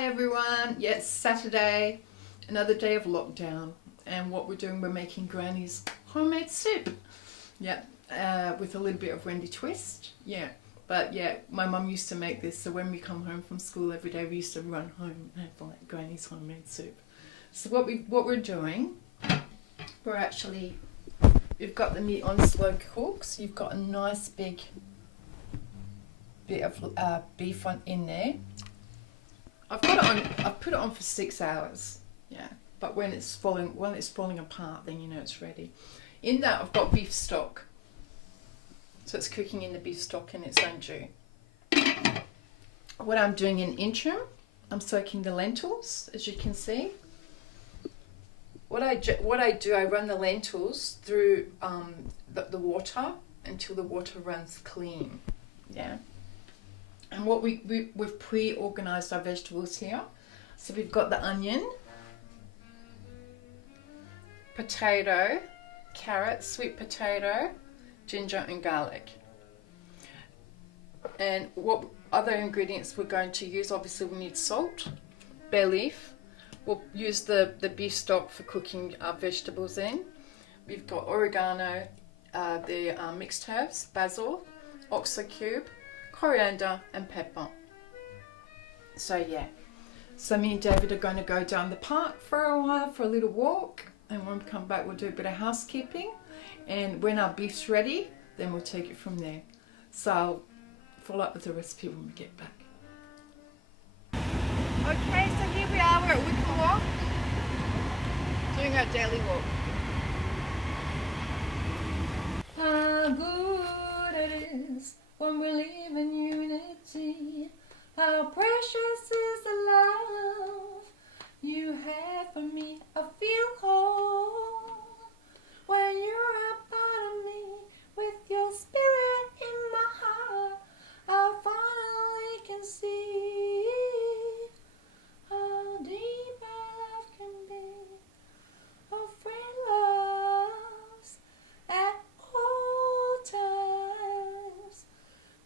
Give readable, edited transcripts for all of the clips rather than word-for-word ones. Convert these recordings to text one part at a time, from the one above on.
Hi everyone, yes, Saturday, another day of lockdown, and what we're doing, we're making Granny's homemade soup, with a little bit of Wendy twist, but my mum used to make this, so when we come home from school every day we used to run home and have like Granny's homemade soup. So what we're doing, we've got the meat on slow cook, so you've got a nice big bit of beef in there. I've put it on for 6 hours, but when it's falling apart, then you know it's ready. In that I've got beef stock, so it's cooking in the beef stock in its own jus. What I'm doing in interim, I'm soaking the lentils, as you can see. What I do, I run the lentils through the water until the water runs clean, And what we've pre-organised our vegetables here. So we've got the onion, potato, carrot, sweet potato, ginger and garlic. And what other ingredients we're going to use, obviously we need salt, bay leaf. We'll use the beef stock for cooking our vegetables in. We've got oregano, the mixed herbs, basil, oxo cube, coriander and pepper. So me and David are going to go down the park for a while for a little walk, and when we come back we'll do a bit of housekeeping, and when our beef's ready then we'll take it from there. So I'll follow up with the recipe when we get back. Okay, so here we are, we're at Wicker Walk doing our daily walk. How good it is when we live in unity, how precious is the love you have for me. I feel whole when you're a part of me, with your spirit in my heart. I finally can see how deep our love can be. A friend loves at all times,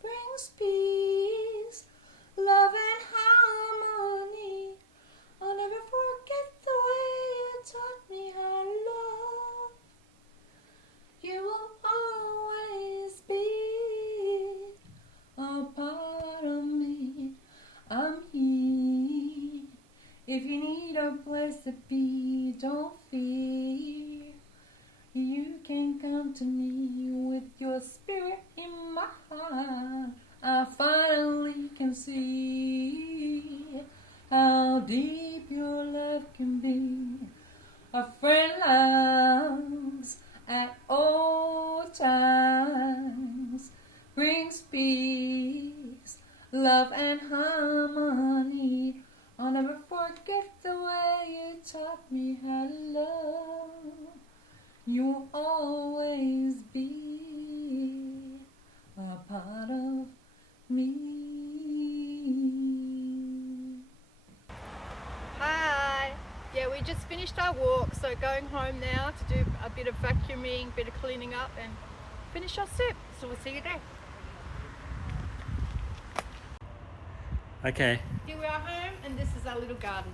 brings peace, love and harmony. I'll never forget the way you taught me how to love. You will always be a part of me. I'm here. If you need a place to be, don't fear. You can come to me with your spirit in my heart. I finally can see how deep your love can be. A friend loves at all times, brings peace, love and harmony. I'll never forget the way you taught me how to love. You'll always be a part of me. Hi. We just finished our walk, so going home now to do a bit of vacuuming, a bit of cleaning up and finish our soup. So we'll see you there. Okay. Here we are home, and this is our little garden.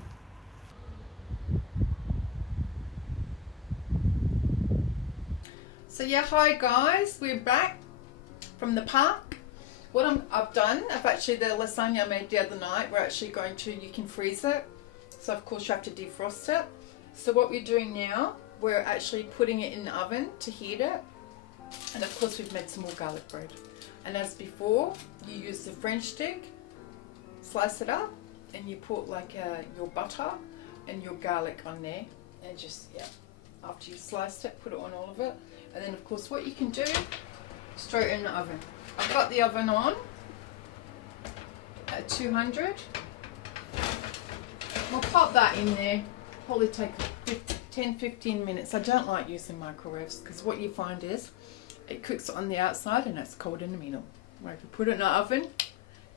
So hi guys, we're back from the park. What I've done, the lasagna I made the other night, we're actually going to, you can freeze it. So of course you have to defrost it. So what we're doing now, we're actually putting it in the oven to heat it. And of course we've made some more garlic bread. And as before, you use the French stick, slice it up, and you put like your butter and your garlic on there. And just, after you've sliced it, put it on all of it. And then of course what you can do, straight in the oven. I've got the oven on at 200. We'll pop that in there, probably take 10-15 minutes. I don't like using microwaves because what you find is it cooks on the outside and it's cold in the middle. Where if you put it in the oven, it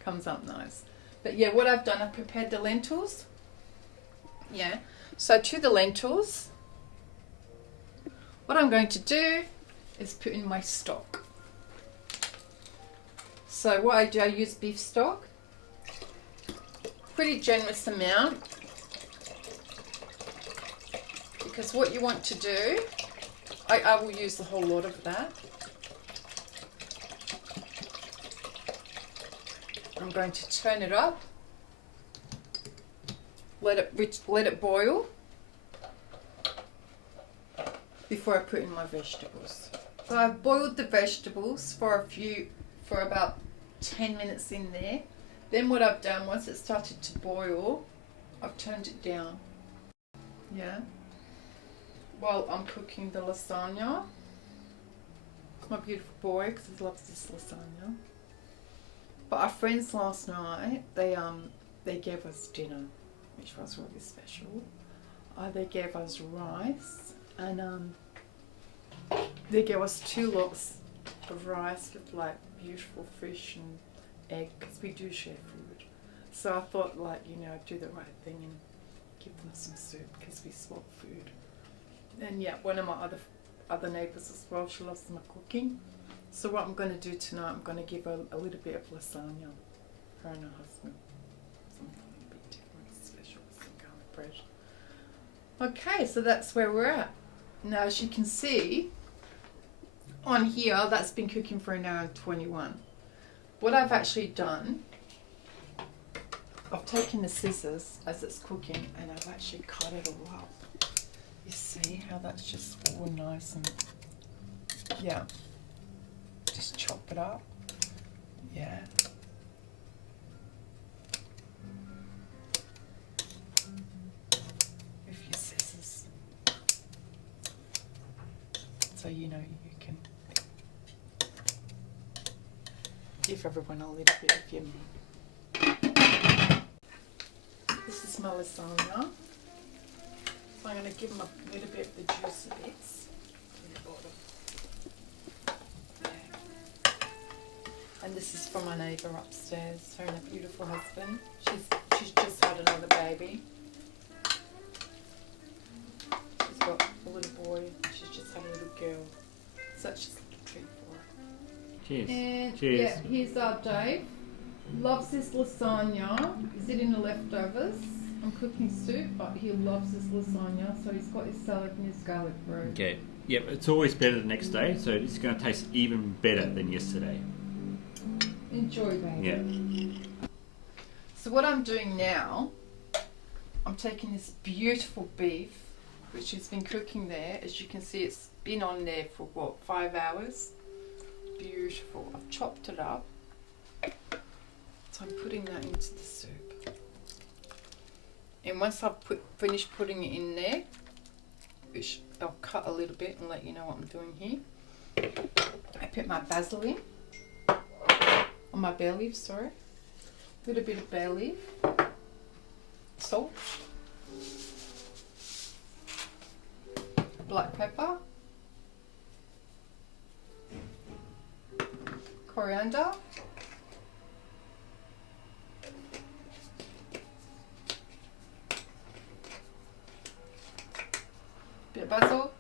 comes up nice. But what I've done, I've prepared the lentils. So to the lentils, what I'm going to do is put in my stock. So what I do, I use beef stock. pretty generous amount, because what you want to do, I will use the whole lot of that. I'm going to turn it up, let it boil before I put in my vegetables. So I've boiled the vegetables for about 10 minutes in there. Then what I've done, once it started to boil, I've turned it down. Yeah. While I'm cooking the lasagna. My beautiful boy, because he loves this lasagna. But our friends last night, they gave us dinner, which was really special. They gave us rice, and they gave us 2 lots of rice with like beautiful fish and egg, because we do share food. So I thought, like, you know, do the right thing and give them some soup, because we swap food. And yeah, one of my other neighbours as well, she loves my cooking. So what I'm going to do tonight, I'm going to give her a little bit of lasagna, her and her husband. Something a bit different, special, with some garlic bread. Okay, so that's where we're at. Now, as you can see, on here, that's been cooking for an hour and 21. What I've actually done, I've taken the scissors as it's cooking and I've actually cut it all up. You see how that's just all nice and, yeah, just chop it up, yeah. With your scissors. So you know you can give everyone a little bit of your meat. This is my lasagna. So I'm going to give them a little bit of the juicy bits in the bottom. There. And this is from my neighbour upstairs, her and her beautiful husband. She's just had another baby. She's got a little boy, she's just had a little girl. So that's just a little treat for her. Cheers. And cheers. yeah, here's our Dave. Loves this lasagna. Is it in the leftovers? I'm cooking soup, but he loves his lasagna, so he's got his salad and his garlic bread. Okay. Yep, it's always better the next day, so it's going to taste even better than yesterday. Enjoy, baby. Yeah. So what I'm doing now, I'm taking this beautiful beef, which has been cooking there. As you can see, it's been on there for what, 5 hours? Beautiful. I've chopped it up. So I'm putting that into the soup. And once I've finished putting it in there, which I'll cut a little bit and let you know what I'm doing here. I put my basil in, on my bay leaf, sorry. A little bit of bay leaf, salt, black pepper, coriander, bit of basil,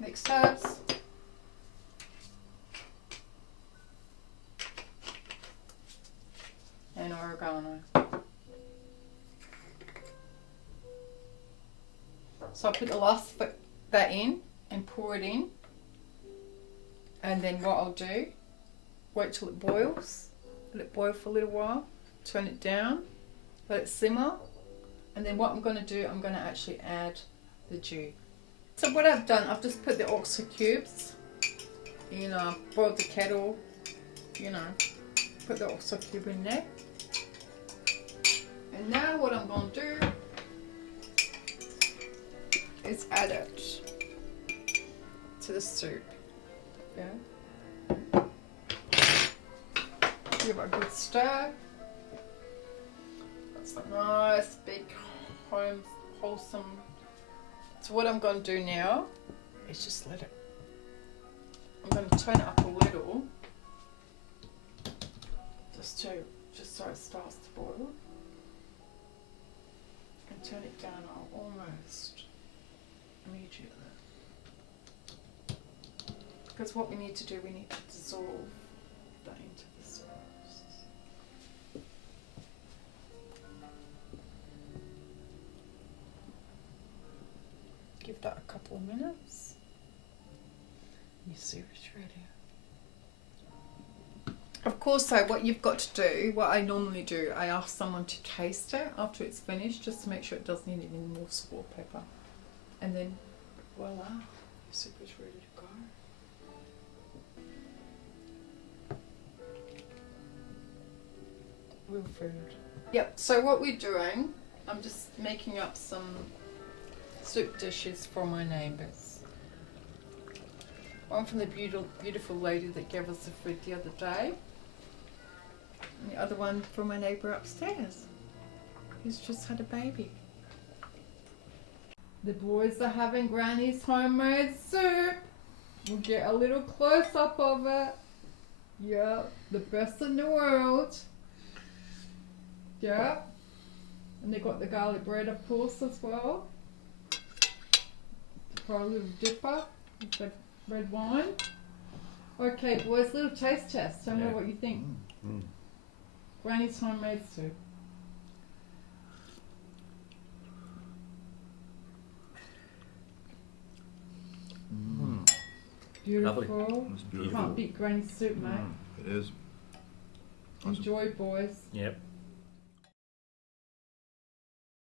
mixed herbs, and oregano. So I put the last bit that in and pour it in, and then what I'll do, wait till it boils, let it boil for a little while, turn it down, let it simmer, and then what I'm going to do, I'm going to actually add the jus. So what I've done, I've just put the oxo cubes, you know, boiled the kettle, you know, put the oxo cube in there. And now what I'm going to do is add it to the soup. Yeah. Give it a good stir. Some nice big wholesome. So what I'm going to do now is just let it, I'm going to turn it up a little just so it starts to boil, and turn it down almost immediately, because what we need to do, we need to dissolve that into the minutes. Your soup's ready. Of course, so what you've got to do, what I normally do, I ask someone to taste it after it's finished, just to make sure it doesn't need any more salt pepper. And then, voila, your soup is ready to go. Real food. Yep, so what we're doing, I'm just making up some soup dishes for my neighbours. One from the beautiful lady that gave us the food the other day. And the other one from my neighbour upstairs, who's just had a baby. The boys are having Granny's homemade soup. We'll get a little close up of it. Yeah, the best in the world. Yeah. And they got the garlic bread, of course, as well. For a little dipper with the red wine. Okay, boys, little taste test. Tell me what you think. Granny's homemade soup. Beautiful. It's beautiful. Can't beat Granny's soup, mate. It is. Enjoy, boys. Yep.